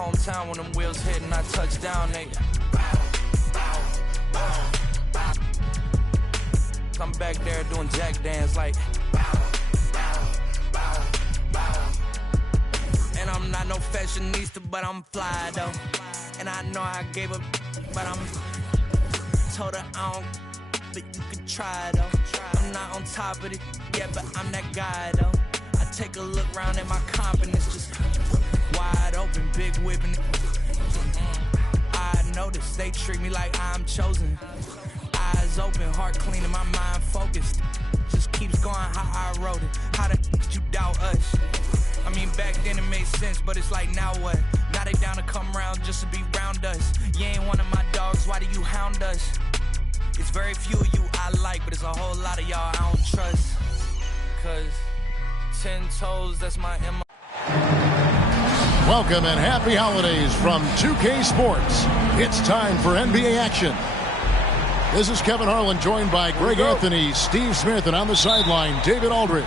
hometown when them wheels hit and I touch down, they I'm back there doing jack dance like and I'm not no fashionista, but I'm fly though. And I know I gave up, but I'm told her I don't, but you can try though. I'm not on top of it yet, but I'm that guy though. I take a look around at my confidence, just wide open, big whipping. I notice they treat me like I'm chosen. Eyes open, heart clean, and my mind focused. Just keeps going how I wrote it. How the you doubt us? I mean, back then it made sense, but it's like, now what? Now they down to come around just to be round us. You ain't one of my dogs, why do you hound us? It's very few of you I like, but it's a whole lot of y'all I don't trust. Cause 10 toes, that's my MO. Welcome and happy holidays from 2K Sports. It's time for NBA action. This is Kevin Harlan, joined by Greg Anthony, Steve Smith, and on the sideline, David Aldridge.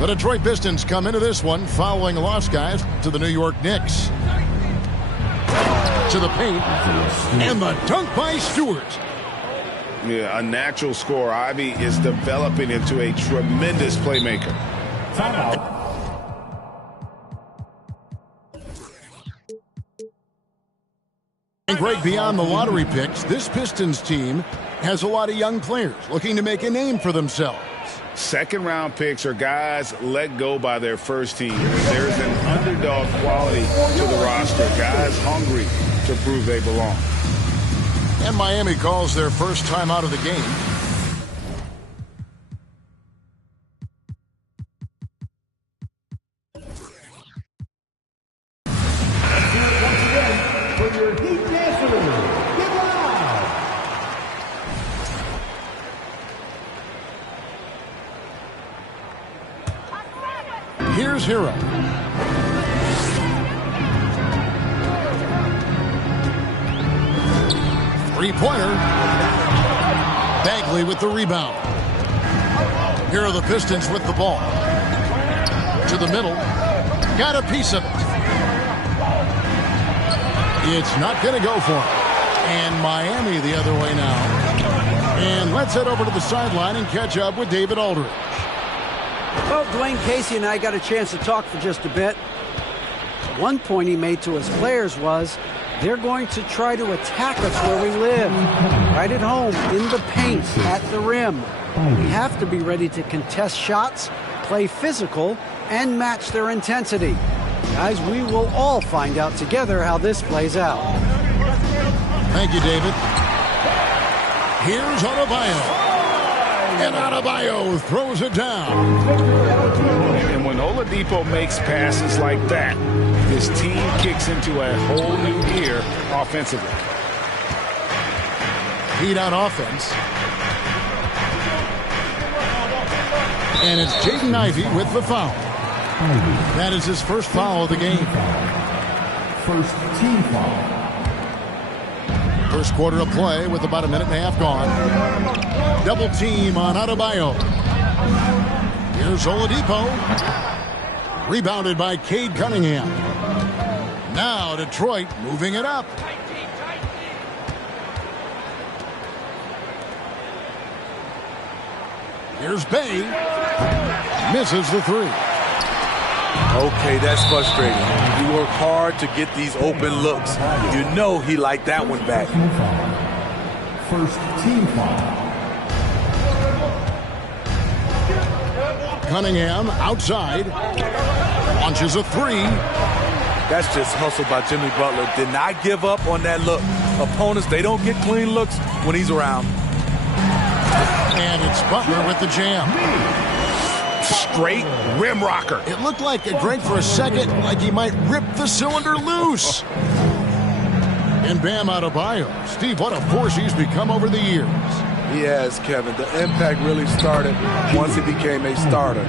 The Detroit Pistons come into this one following a loss, guys, to the New York Knicks. To the paint, and the dunk by Stewart. Yeah, a natural scorer. Ivy is developing into a tremendous playmaker. Timeout. And Greg, beyond the lottery picks, this Pistons team has a lot of young players looking to make a name for themselves. Second-round picks are guys let go by their first team. There's an underdog quality to the roster. Guys hungry to prove they belong. And Miami calls their first time out of the game. Here's Hero. Three-pointer. Bagley with the rebound. Here are the Pistons with the ball. To the middle. Got a piece of it. It's not going to go for him. And Miami the other way now. And let's head over to the sideline and catch up with David Aldridge. Well, Dwayne Casey and I got a chance to talk for just a bit. One point he made to his players was, they're going to try to attack us where we live, right at home, in the paint, at the rim. We have to be ready to contest shots, play physical, and match their intensity. Guys, we will all find out together how this plays out. Thank you, David. Here's Adebayo. And Adebayo throws it down. And when Oladipo makes passes like that, his team kicks into a whole new gear offensively. Heat on offense. And it's Jaden Ivey with the foul. That is his first foul of the game. First team foul. First quarter of play with about a minute and a half gone. Double team on Adebayo. Here's Oladipo. Rebounded by Cade Cunningham. Now Detroit moving it up. Here's Bay. Misses the three. Okay, that's frustrating. You work hard to get these open looks. You know he liked that one back. First team foul. Cunningham outside. Launches a three. That's just hustle by Jimmy Butler. Did not give up on that look. Opponents, they don't get clean looks when he's around. And it's Butler with the jam. Straight rim rocker. It looked like a Greg for a second, like he might rip the cylinder loose. And Bam Adebayo. Steve, what a force he's become over the years. He has, Kevin. The impact really started once he became a starter.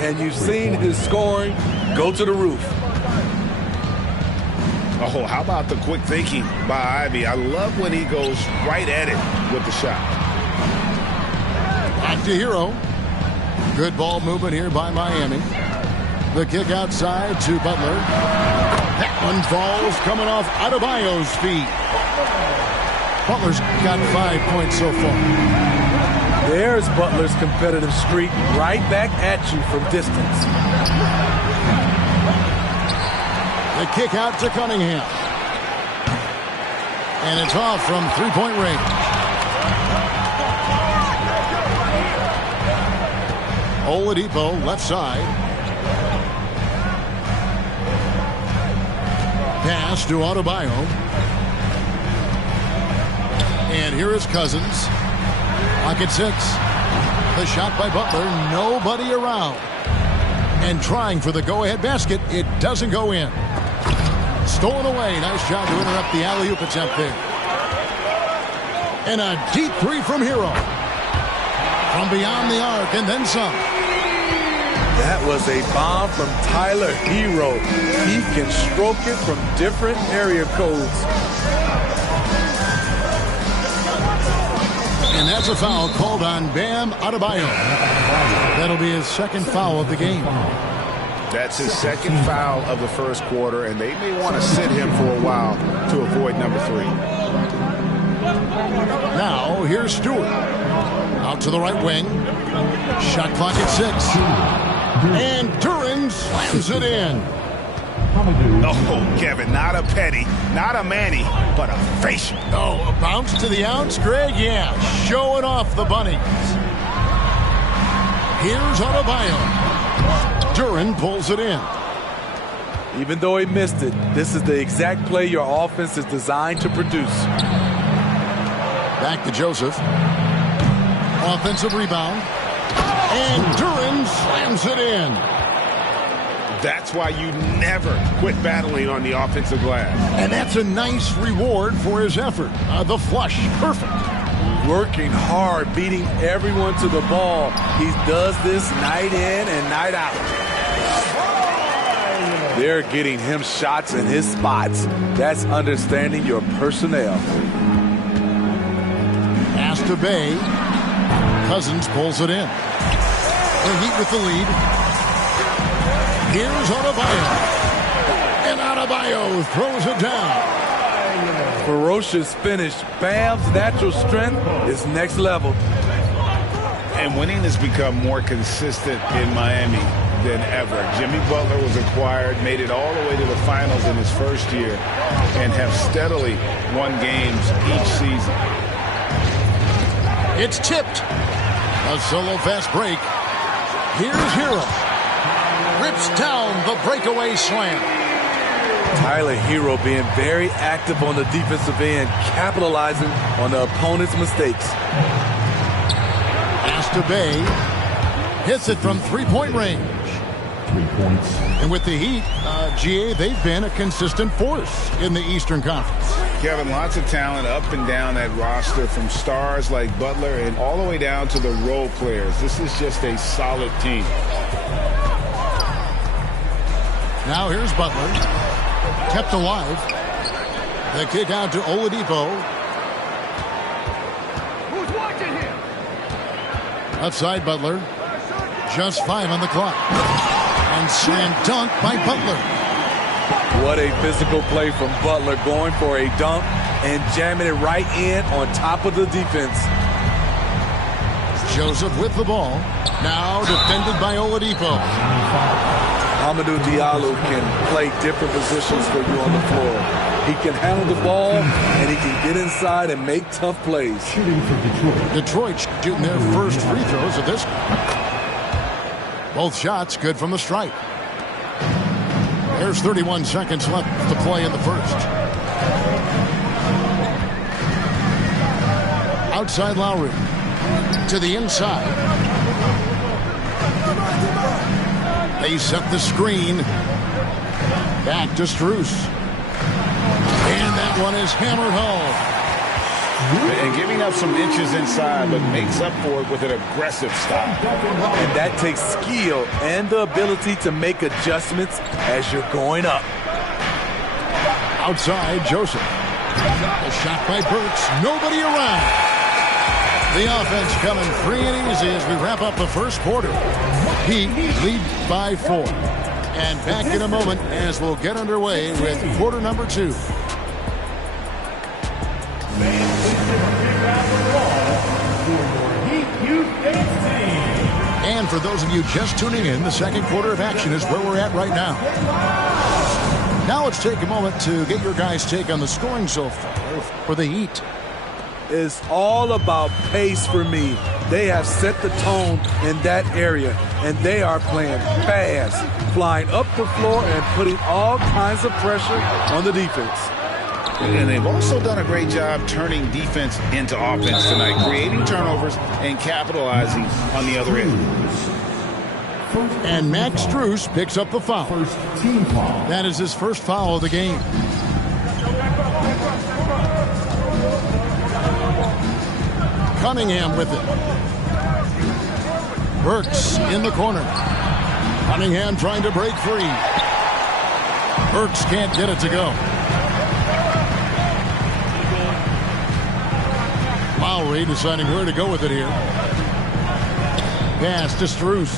And you've seen his scoring go to the roof. Oh, how about the quick thinking by Ivy? I love when he goes right at it with the shot. Back to Hero. Good ball movement here by Miami. The kick outside to Butler. That one falls coming off Adebayo's feet. Butler's got 5 points so far. There's Butler's competitive streak right back at you from distance. The kick out to Cunningham. And it's off from three-point range. Oladipo, left side. Pass to Adebayo. And here is Cousins. Pocket 6. The shot by Butler. Nobody around. And trying for the go-ahead basket. It doesn't go in. Stolen away. Nice job to interrupt the alley-oop attempt there. And a deep three from Hero. From beyond the arc and then some. That was a bomb from Tyler Hero. He can stroke it from different area codes. And that's a foul called on Bam Adebayo. That'll be his second foul of the game. That's his second foul of the first quarter, and they may want to sit him for a while to avoid number 3. Now, here's Stewart. Out to the right wing. Shot clock at 6. And Duran slams it in. Oh, Kevin, not a petty, not a Manny, but a facial. Oh, a bounce to the ounce, Greg? Yeah, showing off the bunnies. Here's Adebayo. Duran pulls it in. Even though he missed it, this is the exact play your offense is designed to produce. Back to Joseph. Offensive rebound. And Duran slams it in. That's why you never quit battling on the offensive glass. And that's a nice reward for his effort. The flush, perfect. Working hard, beating everyone to the ball. He does this night in and night out. They're getting him shots in his spots. That's understanding your personnel. Pass to Bay. Cousins pulls it in. The Heat with the lead. Here's Adebayo. And Adebayo throws it down. Ferocious finish. Bam's natural strength is next level. And winning has become more consistent in Miami than ever. Jimmy Butler was acquired, made it all the way to the finals in his first year, and have steadily won games each season. It's tipped. A solo fast break. Here's Hero. Rips down the breakaway slam. Tyler Hero being very active on the defensive end, capitalizing on the opponent's mistakes. Pass to Bay. Hits it from three-point range. 3 points. And with the Heat, GA, they've been a consistent force in the Eastern Conference. Kevin, lots of talent up and down that roster, from stars like Butler and all the way down to the role players. This is just a solid team. Now here's Butler. Kept alive. The kick out to Oladipo. Who's watching him? Left side, Butler. Just 5 on the clock. And slam dunk by Butler. What a physical play from Butler, going for a dunk and jamming it right in on top of the defense. Joseph with the ball. Now defended by Oladipo. Amadou Diallo can play different positions for you on the floor. He can handle the ball, and he can get inside and make tough plays. Shooting for Detroit. Detroit shooting their first free throws of this. Both shots good from the stripe. There's 31 seconds left to play in the first. Outside Lowry. To the inside. They set the screen. Back to Strus. And that one is hammered home. And giving up some inches inside, but makes up for it with an aggressive stop. And that takes skill and the ability to make adjustments as you're going up. Outside, Joseph. A shot by Burks. Nobody around. The offense coming free and easy as we wrap up the first quarter. Heat lead by 4. And back in a moment as we'll get underway with quarter number 2. And for those of you just tuning in, the second quarter of action is where we're at right now. Now let's take a moment to get your guys' take on the scoring so far for the Heat. It's all about pace for me. They have set the tone in that area, and they are playing fast, flying up the floor and putting all kinds of pressure on the defense. And they've also done a great job turning defense into offense tonight, creating turnovers and capitalizing on the other end. And Max Strus picks up the foul. First team foul. That is his first foul of the game. Cunningham with it. Burks in the corner. Cunningham trying to break free. Burks can't get it to go. Lowry deciding where to go with it here. Pass to Strus.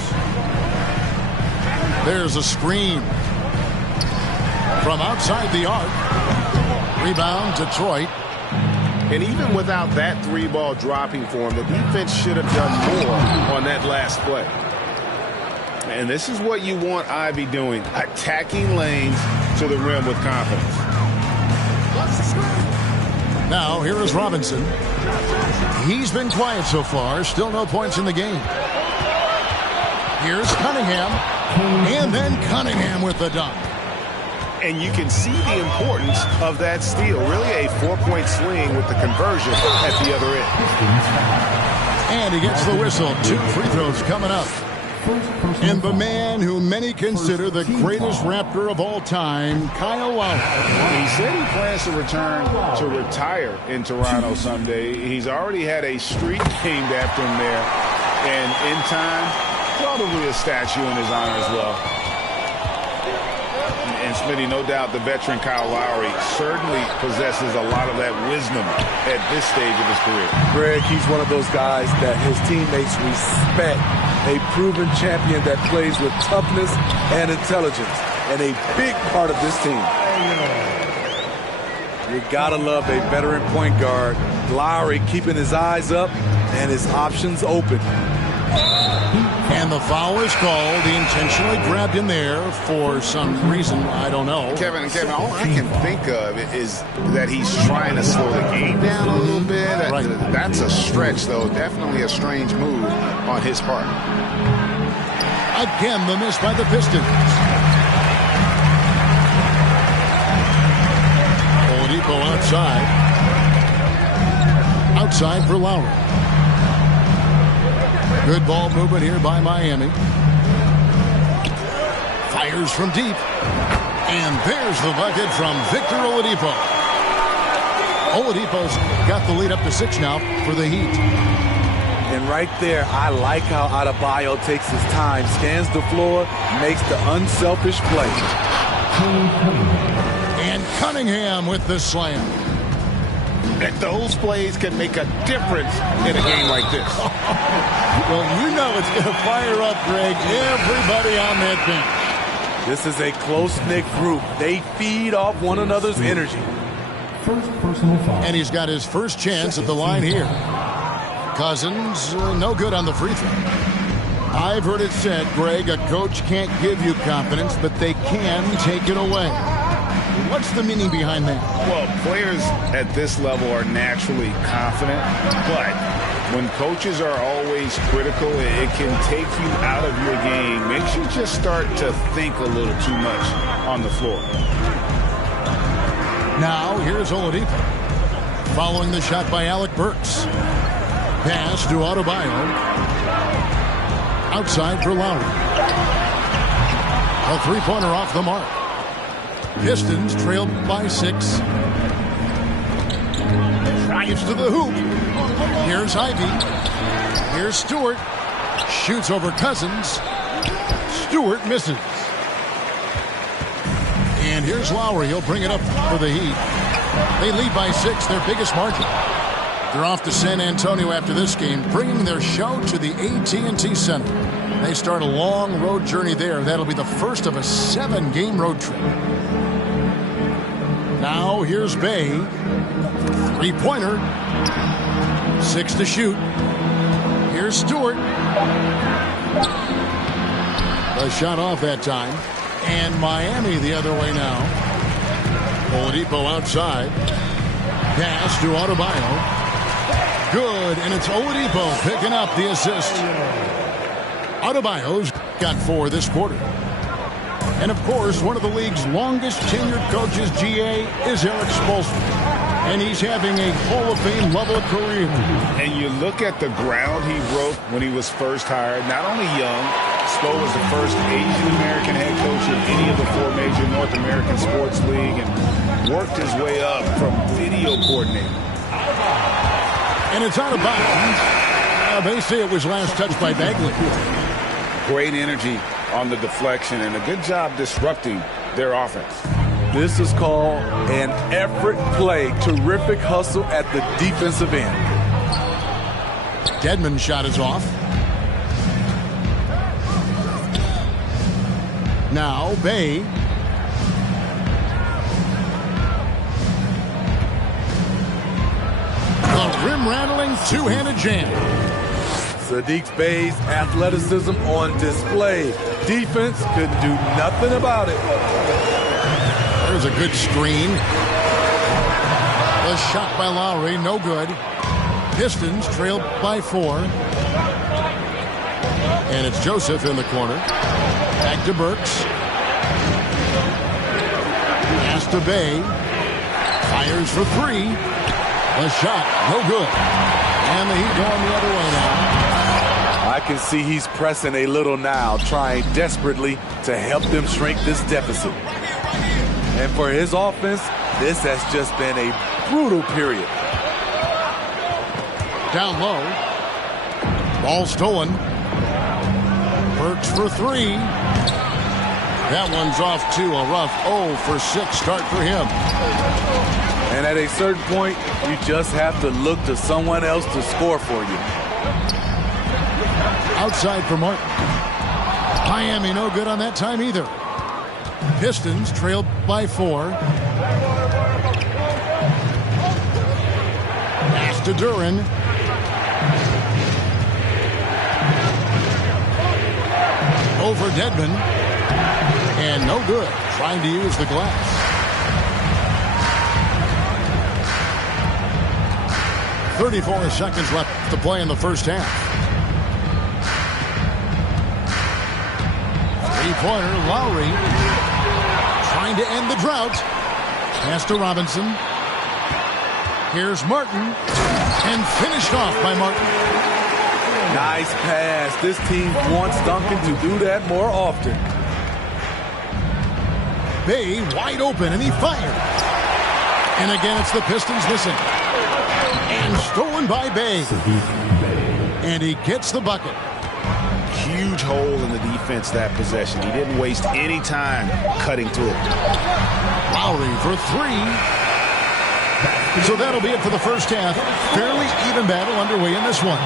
There's a screen. From outside the arc. Rebound, Detroit. And even without that three-ball dropping for him, the defense should have done more on that last play. And this is what you want Ivy doing, attacking lanes to the rim with confidence. Now, here is Robinson. He's been quiet so far. Still no points in the game. Here's Cunningham. And then Cunningham with the dunk. And you can see the importance of that steal. Really a 4-point swing with the conversion at the other end. And he gets the whistle. 2 free throws coming up. And the man who many consider the greatest Raptor of all time, Kyle Lowry. He said he plans to return to retire in Toronto someday. He's already had a street named after him there. And in time, probably a statue in his honor as well. And Smitty, no doubt the veteran Kyle Lowry certainly possesses a lot of that wisdom at this stage of his career. Greg, he's one of those guys that his teammates respect. A proven champion that plays with toughness and intelligence. And a big part of this team. You gotta love a veteran point guard. Lowry keeping his eyes up and his options open. And the foul is called. He intentionally grabbed him there for some reason. I don't know. Kevin, all I can think of is that he's trying to slow the game down a little bit. Right. That's a stretch, though. Definitely a strange move on his part. Again, the miss by the Pistons. Oladipo outside. Outside for Lowry. Good ball movement here by Miami. Fires from deep. And there's the bucket from Victor Oladipo. Oladipo's got the lead up to 6 now for the Heat. And right there, I like how Adebayo takes his time, scans the floor, makes the unselfish play. And Cunningham with the slam. And those plays can make a difference in a game like this. Well, you know it's going to fire up, Greg, everybody on that bench. This is a close-knit group. They feed off one another's energy. First personal foul. And he's got his first chance at the line here. Cousins, no good on the free throw. I've heard it said, Greg, a coach can't give you confidence, but they can take it away. What's the meaning behind that? Well, players at this level are naturally confident, but when coaches are always critical, it can take you out of your game. Makes you just start to think a little too much on the floor. Now, here's Oladipo. Following the shot by Alec Burks. Pass to Adebayo. Outside for Lowry. A three-pointer off the mark. Pistons trailed by 6. Drives to the hoop. Here's Ivy. Here's Stewart. Shoots over Cousins. Stewart misses. And here's Lowry. He'll bring it up for the Heat. They lead by 6, their biggest margin. They're off to San Antonio after this game, bringing their show to the AT&T Center. They start a long road journey there. That'll be the first of a 7-game road trip. Now here's Bay. 3-pointer. 6 to shoot. Here's Stewart. A shot off that time. And Miami the other way now. Oladipo outside. Pass to Adebayo. Good, and it's Oladipo picking up the assist. Adebayo's got 4 this quarter. And, of course, one of the league's longest-tenured coaches, GA, is Eric Spoelstra. And he's having a Hall of Fame-level career. And you look at the ground he broke when he was first hired. Not only young, Spo was the first Asian-American head coach of any of the 4 major North American sports league and worked his way up from video coordinator. And it's out of bounds. They say it was last touched by Bagley. Great energy on the deflection and a good job disrupting their offense. This is called an effort play. Terrific hustle at the defensive end. Dedmon's shot is off. Now Bay. A rim-rattling two-handed jam. Sadiq Bey's athleticism on display. Defense couldn't do nothing about it. There's a good screen. A shot by Lowry, no good. Pistons trailed by 4. And it's Joseph in the corner. Back to Burks. Pass to Bay. Fires for 3. A shot, no good. And the Heat going the other way now. I can see he's pressing a little now, trying desperately to help them shrink this deficit. And for his offense, this has just been a brutal period. Down low. Ball stolen. Burks for 3. That one's off to a rough 0 for 6 start for him. And at a certain point, you just have to look to someone else to score for you. Outside for Martin. Miami no good on that time either. Pistons trailed by 4. Pass to Duran. Over Dedmon. And no good. Trying to use the glass. 34 seconds left to play in the first half. 3-pointer, Lowry. Trying to end the drought. Pass to Robinson. Here's Martin. And finished off by Martin. Nice pass. This team wants Duncan to do that more often. Bay wide open, and he fired. And again, it's the Pistons missing. And stolen by Bay. And he gets the bucket. Huge hole in the defense that possession. He didn't waste any time cutting through it. Lowry for 3. So that'll be it for the first half. Fairly even battle underway in this one.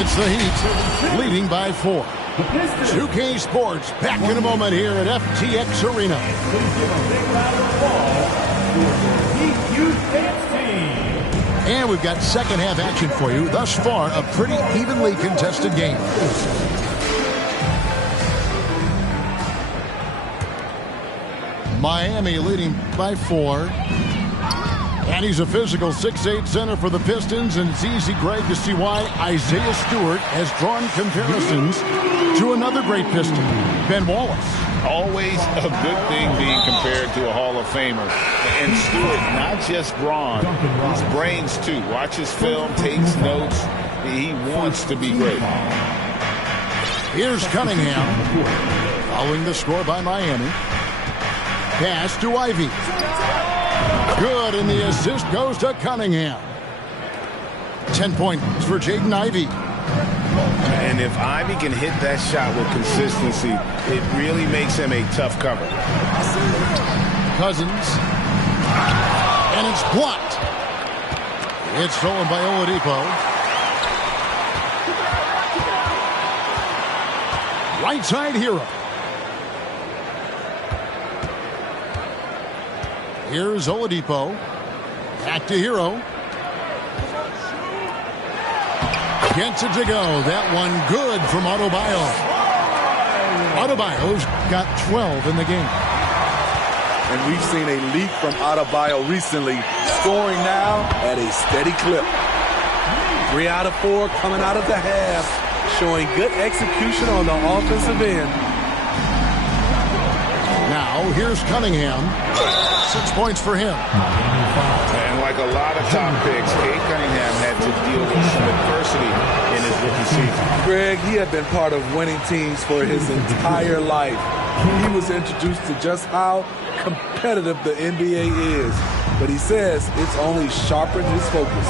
It's the Heat leading by 4. 2K Sports back in a moment here at FTX Arena. And we've got second half action for you. Thus far, a pretty evenly contested game. Miami leading by 4. And he's a physical 6'8 center for the Pistons, and it's easy, Greg, to see why Isaiah Stewart has drawn comparisons to another great Piston, Ben Wallace. Always a good thing being compared to a Hall of Famer. And Stewart, not just brawn, his brains too. Watches film, takes notes. He wants to be great. Here's Cunningham, following the score by Miami. Pass to Ivy. Good, and the assist goes to Cunningham. 10 points for Jaden Ivey. And if Ivy can hit that shot with consistency, it really makes him a tough cover. Cousins. And it's blocked. It's stolen by Oladipo. Right side Hero. Here's Oladipo. Back to Hero. Gets it to go. That one good from Adebayo. Adebayo's got 12 in the game. And we've seen a leap from Adebayo recently, scoring now at a steady clip. 3 out of 4 coming out of the half, showing good execution on the offensive end. Now, here's Cunningham. 6 points for him. And like a lot of top picks, Cade Cunningham had to deal with some adversity in his rookie season. Greg, he had been part of winning teams for his entire life. He was introduced to just how competitive the NBA is. But he says it's only sharpened his focus.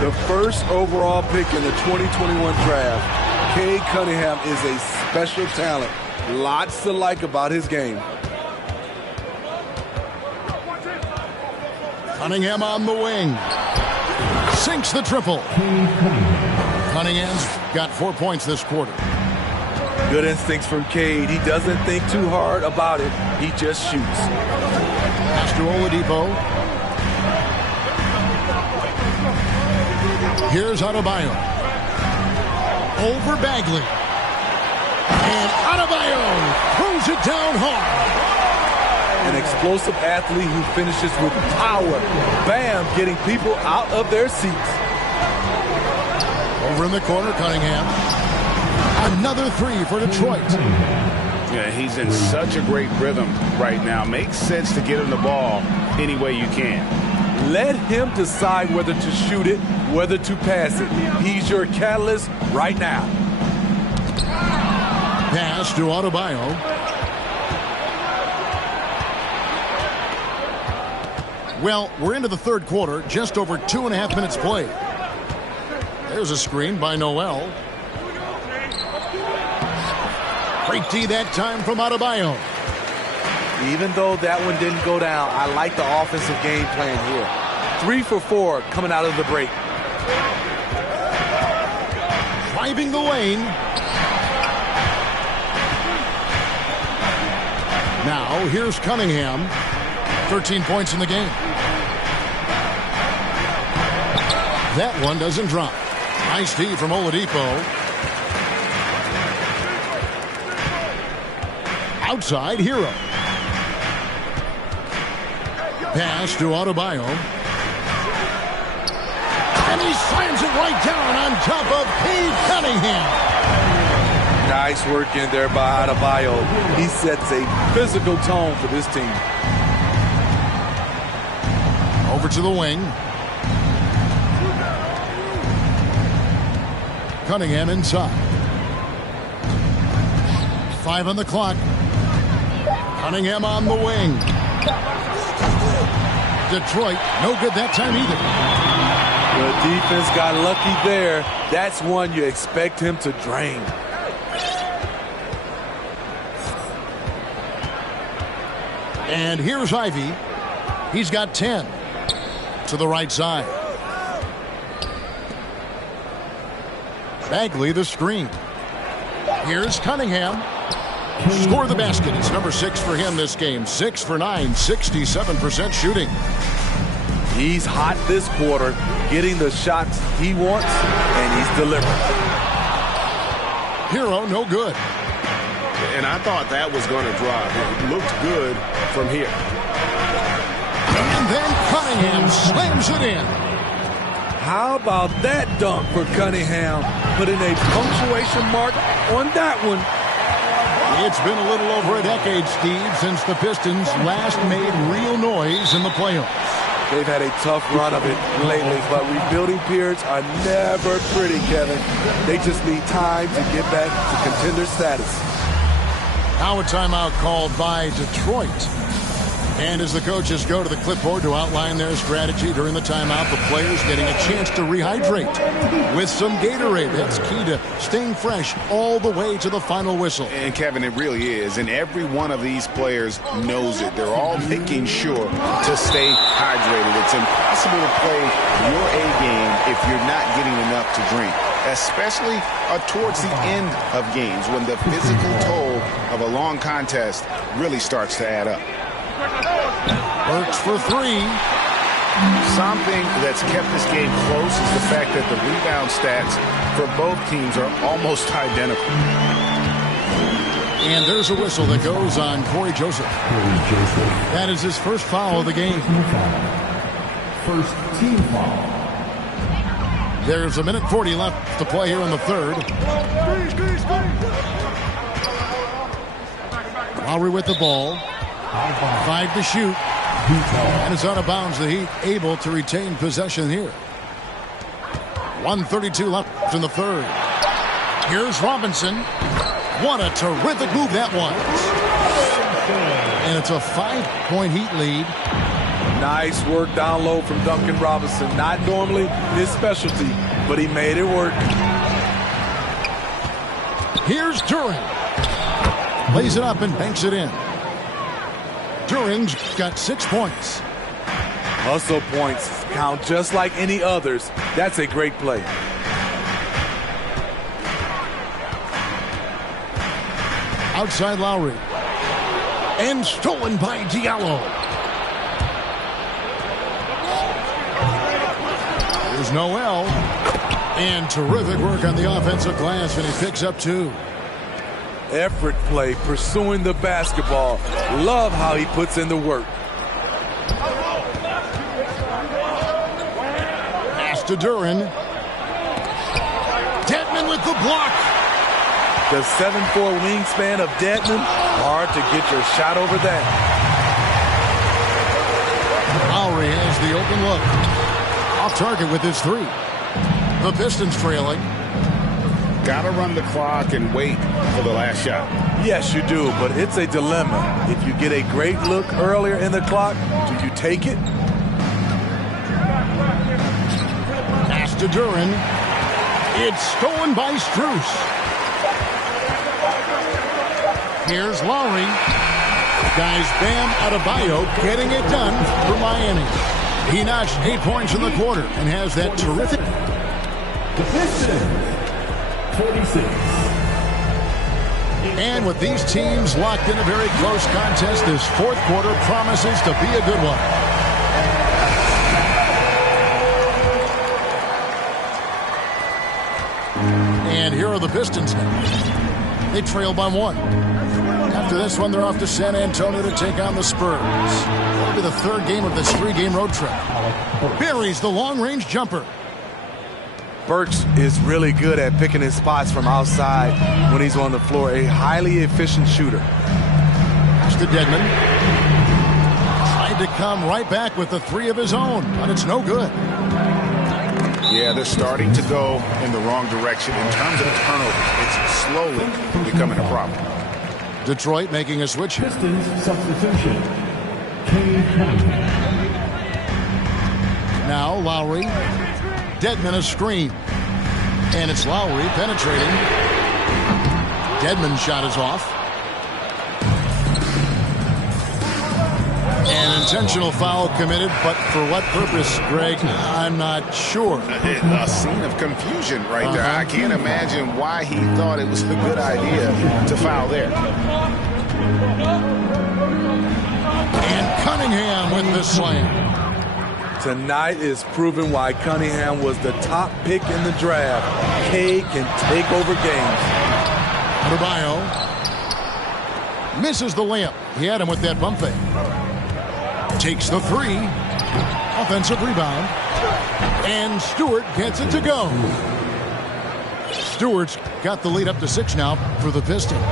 The first overall pick in the 2021 draft, Cade Cunningham is a special talent. Lots to like about his game. Cunningham on the wing. Sinks the triple. Cunningham's got 4 points this quarter. Good instincts from Cade. He doesn't think too hard about it. He just shoots. Pass to Oladipo. Here's Adebayo. Over Bagley. And Adebayo throws it down hard. An explosive athlete who finishes with power. Bam, getting people out of their seats. Over in the corner, Cunningham. Another 3 for Detroit. Yeah, he's in such a great rhythm right now. Makes sense to get him the ball any way you can. Let him decide whether to shoot it, whether to pass it. He's your catalyst right now. Pass to Adebayo. Well, we're into the third quarter, just over 2.5 minutes played. There's a screen by Noel. Great D that time from Adebayo. Even though that one didn't go down, I like the offensive game plan here. 3 for 4 coming out of the break. Driving the lane. Now, here's Cunningham. 13 points in the game. That one doesn't drop. Nice D from Oladipo. Outside, Hero. Pass to Adebayo. And he slams it right down on top of Cade Cunningham. Nice work in there by Adebayo. He sets a physical tone for this team. Over to the wing. Cunningham inside. 5 on the clock. Cunningham on the wing. Detroit, no good that time either. The defense got lucky there. That's one you expect him to drain. And here's Ivy. He's got 10. To the right side. Bagley the screen. Here's Cunningham. Score the basket. It's number 6 for him this game. 6 for 9, 67% shooting. He's hot this quarter, getting the shots he wants, and he's delivering. Hero, no good. And I thought that was going to drop. It looked good from here. And then Cunningham slams it in. How about that dunk for Cunningham? Putting a punctuation mark on that one. It's been a little over a decade, Steve, since the Pistons last made real noise in the playoffs. They've had a tough run of it lately, but rebuilding periods are never pretty, Kevin. They just need time to get back to contender status. Now a timeout called by Detroit. And as the coaches go to the clipboard to outline their strategy during the timeout, the players getting a chance to rehydrate with some Gatorade. That's key to staying fresh all the way to the final whistle. And Kevin, it really is. And every one of these players knows it. They're all making sure to stay hydrated. It's impossible to play your A game if you're not getting enough to drink, especially towards the end of games when the physical toll of a long contest really starts to add up. Burks for three. Something that's kept this game close is the fact that the rebound stats for both teams are almost identical. And there's a whistle that goes on Corey Joseph. That is his first foul of the game. First team foul. There's 1:40 left to play here in the third. Lowry with the ball. 5 to shoot. And it's out of bounds. The Heat able to retain possession here. 1:32 left in the third. Here's Robinson. What a terrific move that was. And it's a 5-point Heat lead. Nice work down low from Duncan Robinson. Not normally his specialty, but he made it work. Here's Duren. Lays it up and banks it in. Duren's got 6 points. Hustle points count just like any others. That's a great play. Outside Lowry. And stolen by Diallo. There's Noel. And terrific work on the offensive glass, and he picks up 2. Effort play, pursuing the basketball. Love how he puts in the work. Pass to Duren. Dedmon with the block. The 7'4" wingspan of Dedmon, hard to get your shot over that. Lowry has the open look. Off target with his 3. The Pistons trailing. Got to run the clock and wait for the last shot. Yes, you do, but it's a dilemma. If you get a great look earlier in the clock, do you take it? Pass to Duren. It's stolen by Strus. Here's Lowry. Guys, Bam Adebayo getting it done for Miami. He notched 8 points in the quarter and has that terrific. The Pistons. 46. And with these teams locked in a very close contest, this fourth quarter promises to be a good one. And here are the Pistons now. They trail by 1. After this one, they're off to San Antonio to take on the Spurs. That'll be the third game of this 3-game road trip. Buries the long-range jumper. Burks is really good at picking his spots from outside when he's on the floor. A highly efficient shooter. Pass to Dedmon. Tried to come right back with the 3 of his own, but it's no good. Yeah, they're starting to go in the wrong direction in terms of turnovers. It's slowly becoming a problem. Detroit making a switch. Pistons substitution. Kane Cunningham. Now Lowry. Dedmon a screen. And it's Lowry penetrating. Dedmon's shot is off. An intentional foul committed, but for what purpose, Greg? I'm not sure. A scene of confusion right there. I can't imagine why he thought it was a good idea to foul there. And Cunningham with the slam. Tonight is proving why Cunningham was the top pick in the draft. K can take over games. Adebayo misses the layup. He had him with that bump fake. Takes the 3. Offensive rebound. And Stewart gets it to go. Stewart's got the lead up to 6 now for the Pistons.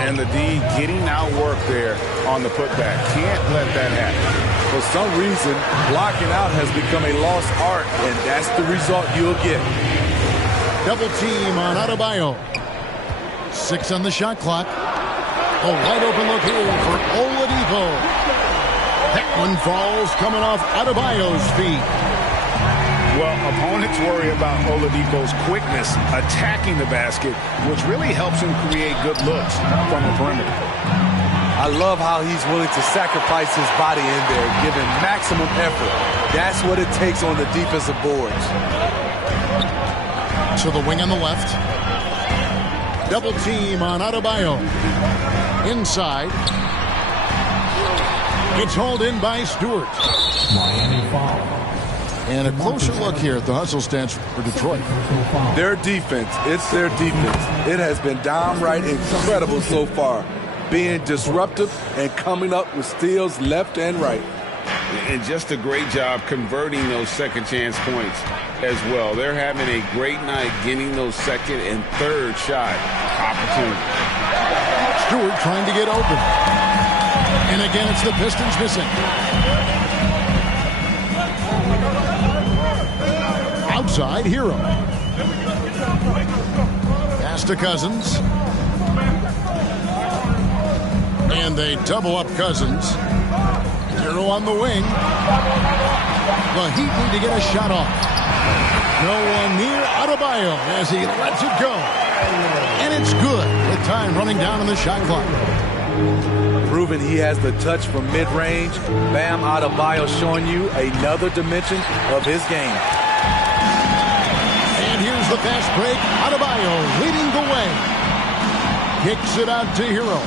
And the D getting out work there on the putback. Can't let that happen. For some reason, blocking out has become a lost art, and that's the result you'll get. Double team on Adebayo. 6 on the shot clock. A wide open look here for Oladipo. Oladipo. That one falls coming off Adebayo's feet. Well, opponents worry about Oladipo's quickness attacking the basket, which really helps him create good looks from the perimeter. I love how he's willing to sacrifice his body in there, giving maximum effort. That's what it takes on the defensive boards. To the wing on the left. Double team on Adebayo. Inside. It's hauled in by Stewart. Miami foul. And a closer look here at the hustle stats for Detroit. Their defense, it's their defense. It has been downright incredible so far, being disruptive and coming up with steals left and right. And just a great job converting those second chance points as well. They're having a great night getting those second and third shot opportunities. Stewart trying to get open. And again, it's the Pistons missing. Outside, Hero. Pass to Cousins. And they double up Cousins. Hero on the wing. The Heat need to get a shot off. No one near Adebayo as he lets it go. And it's good with time running down on the shot clock. Proving he has the touch from mid-range. Bam Adebayo showing you another dimension of his game. And here's the fast break. Adebayo leading the way. Kicks it out to Hero.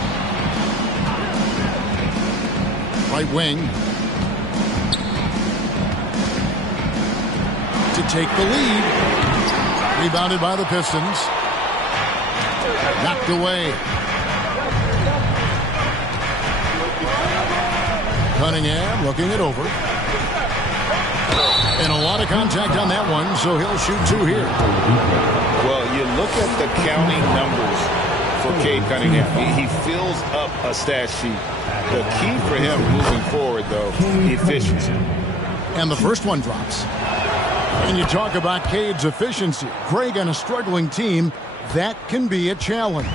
Right wing. To take the lead. Rebounded by the Pistons. Knocked away. Cunningham looking it over. And a lot of contact on that one, so he'll shoot two here. Well, you look at the counting numbers for Cade Cunningham. He fills up a stat sheet. The key for him moving forward, though, efficiency. And the first one drops. And you talk about Cade's efficiency. Greg on a struggling team, that can be a challenge.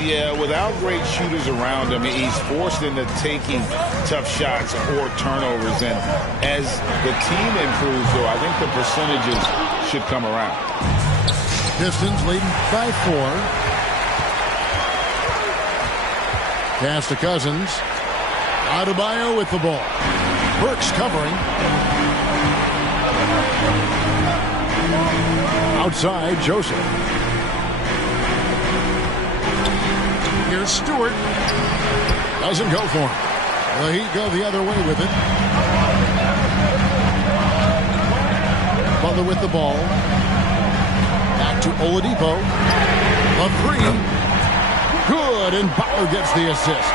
Yeah, without great shooters around him, he's forced into taking tough shots or turnovers. And as the team improves, though, I think the percentages should come around. Pistons leading by 4. Pass to Cousins. Adebayo with the ball. Burks covering. Outside, Joseph. Here's Stewart. Doesn't go for him. The Heat go the other way with it. Butler with the ball. Back to Oladipo. A three. Good, and Butler gets the assist.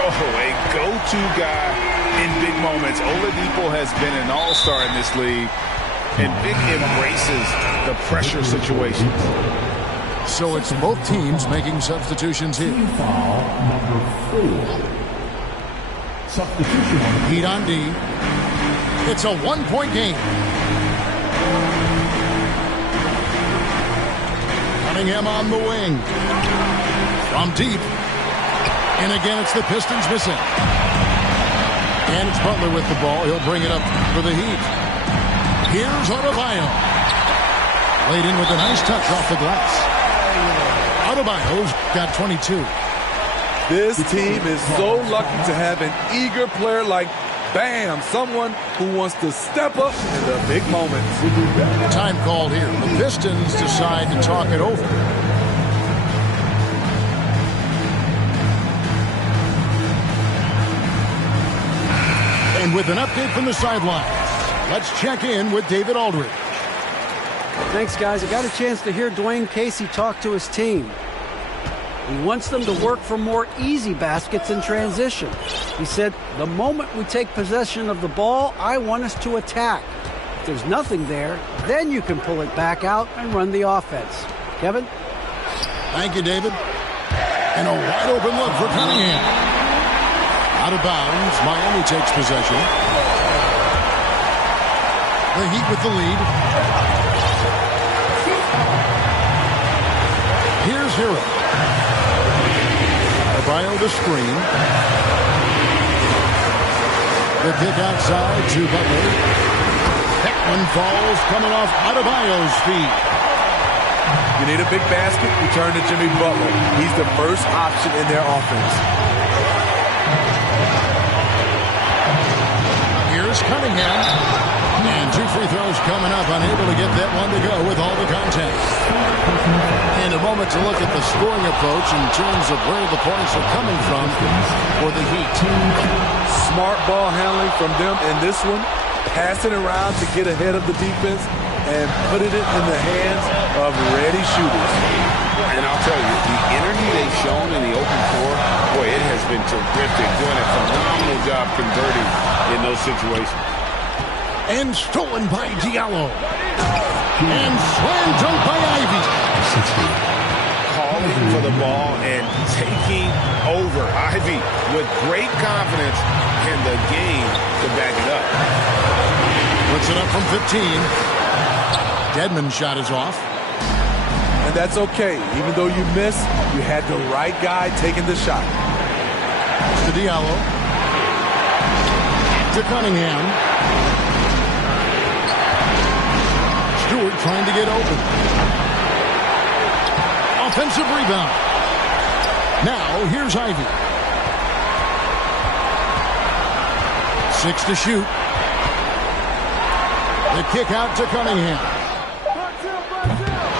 Oh, a go-to guy in big moments. Oladipo has been an all-star in this league, and Big embraces the pressure situations. So it's both teams making substitutions here. Foul number 4. Substitution. Heat on D. It's a one-point game. Cunningham on the wing. From deep. And again, it's the Pistons missing. And it's Butler with the ball. He'll bring it up for the Heat. Here's Adebayo. Laid in with a nice touch off the glass. Adebayo's got 22. This team is so lucky to have an eager player like Bam, someone who wants to step up in the big moments. Time called here. The Pistons decide to talk it over. And with an update from the sidelines, let's check in with David Aldridge. Thanks, guys. I got a chance to hear Dwayne Casey talk to his team. He wants them to work for more easy baskets in transition. He said, the moment we take possession of the ball, I want us to attack. If there's nothing there, then you can pull it back out and run the offense. Kevin? Thank you, David. And a wide open look for Cunningham. Out of bounds, Miami takes possession. The Heat with the lead. Here's Hero. Adebayo the screen. The kick outside to Butler. That one falls coming off Adebayo's feet. You need a big basket, you turn to Jimmy Butler. He's the first option in their offense. Here's Cunningham. And 2 free throws coming up. Unable to get that one to go with all the contact. And a moment to look at the scoring approach in terms of where the points are coming from for the Heat. Smart ball handling from them in this one. Passing around to get ahead of the defense and putting it in the hands of ready shooters. And I'll tell you, the energy they've shown in the open floor, boy, it has been terrific. Doing a phenomenal job converting in those situations. And stolen by Diallo. And slam dunk by Ivy. Calling for the ball and taking over. Ivy with great confidence in the game to back it up. Puts it up from 15. Dedmon's shot is off. And that's okay. Even though you miss, you had the right guy taking the shot. To Diallo. To Cunningham. Stewart trying to get open. Offensive rebound. Now, here's Ivy. 6 to shoot. The kick out to Cunningham.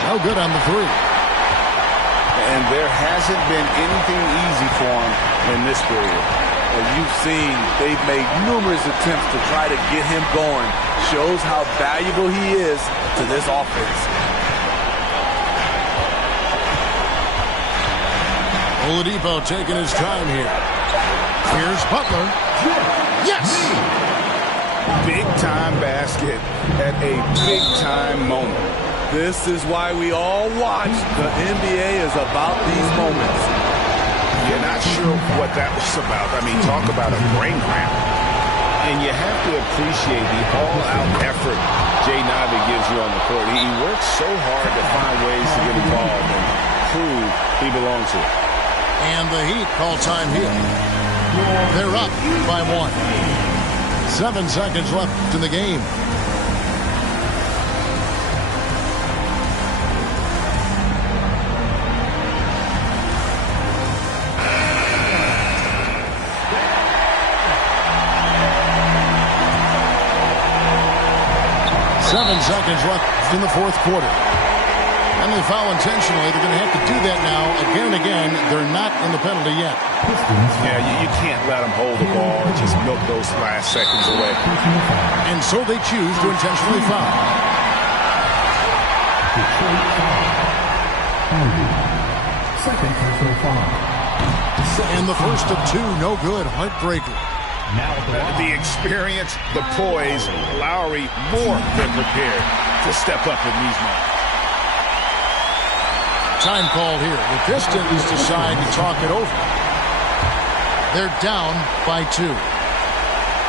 No good on the 3. And there hasn't been anything easy for him in this period. As you've seen, they've made numerous attempts to try to get him going. Shows how valuable he is to this offense. Oladipo taking his time here. Here's Butler. Yes! Big-time basket at a big-time moment. This is why we all watch. The NBA is about these moments. You're not sure what that was about. I mean, talk about a brain cramp. And you have to appreciate the all-out effort Jay Navi gives you on the court. He works so hard to find ways to get involved and prove he belongs here. And the Heat call time here. They're up by 1. 7 seconds left in the game. Seconds left in the 4th quarter. And they foul intentionally. They're going to have to do that now again and again. They're not in the penalty yet. Yeah, you can't let them hold the ball and just milk those last seconds away. And so they choose to intentionally foul. And the first of 2, no good. Heartbreaker. The experience, the poise, Lowry more than prepared to step up in these moments. Time called here. The Pistons decide to talk it over. They're down by 2.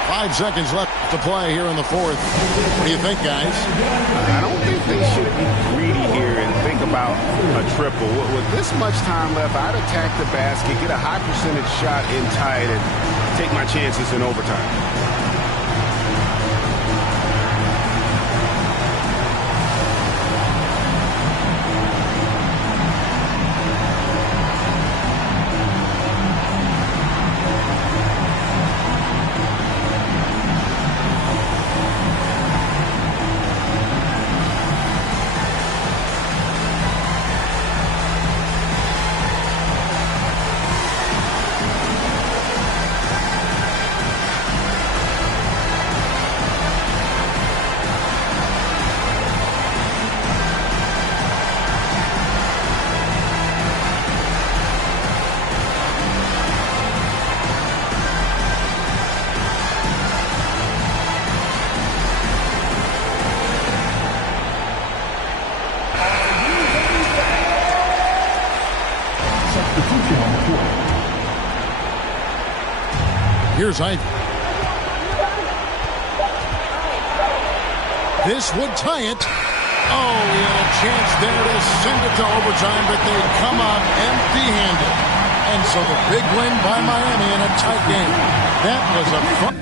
5 seconds left to play here in the 4th. What do you think, guys? I don't think they should be greedy here and think about a triple. With this much time left, I'd attack the basket, get a high percentage shot in tight, and take my chances in overtime. Here's Ivy. This would tie it. Oh, he had a chance there to send it to overtime, but they come out empty-handed. And so the big win by Miami in a tight game. That was a fun...